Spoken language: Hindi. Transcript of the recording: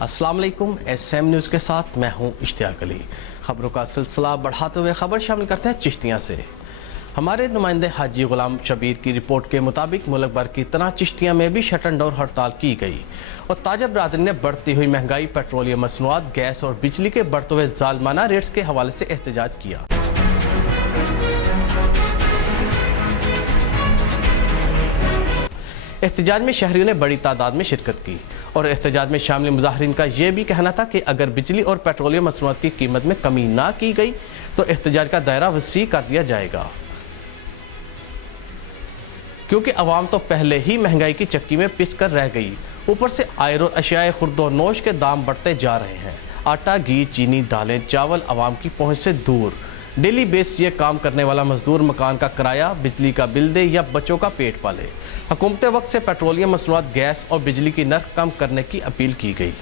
अस्सलाम वालेकुम। SM न्यूज़ के साथ मैं हूं इश्तियाक अली। खबरों का सिलसिला बढ़ाते हुए खबर शामिल करते हैं चिश्तियाँ से। हमारे नुमाइंदे हाजी गुलाम शबीर की रिपोर्ट के मुताबिक मुल्क भर की तरह चिश्तियाँ में भी शट एंड डाउन हड़ताल की गई और ताजा बरादरी ने बढ़ती हुई महंगाई, पेट्रोलियम मसनूआत, गैस और बिजली के बढ़ते हुए जालमाना रेट्स के हवाले से एहतजाज किया। एहतजाज में शहरियों ने बड़ी तादाद में शिरकत की और एहतजाज में शामिल मुजाहरीन का यह भी कहना था कि अगर बिजली और पेट्रोलियम मसनूआत की कीमत में कमी ना की गई तो एहतजाज का दायरा वसी कर दिया जाएगा, क्योंकि अवाम तो पहले ही महंगाई की चक्की में पिस कर रह गई। ऊपर से आयर और अशियाए खुर्दोनोश के दाम बढ़ते जा रहे हैं। आटा, घी, चीनी, दालें, चावल अवाम की पहुंच से दूर। डेली बेस ये काम करने वाला मजदूर मकान का किराया, बिजली का बिल दे या बच्चों का पेट पाले। हुकूमत वक्त से पेट्रोलियम मसनूआत, गैस और बिजली की नर्ख कम करने की अपील की गई।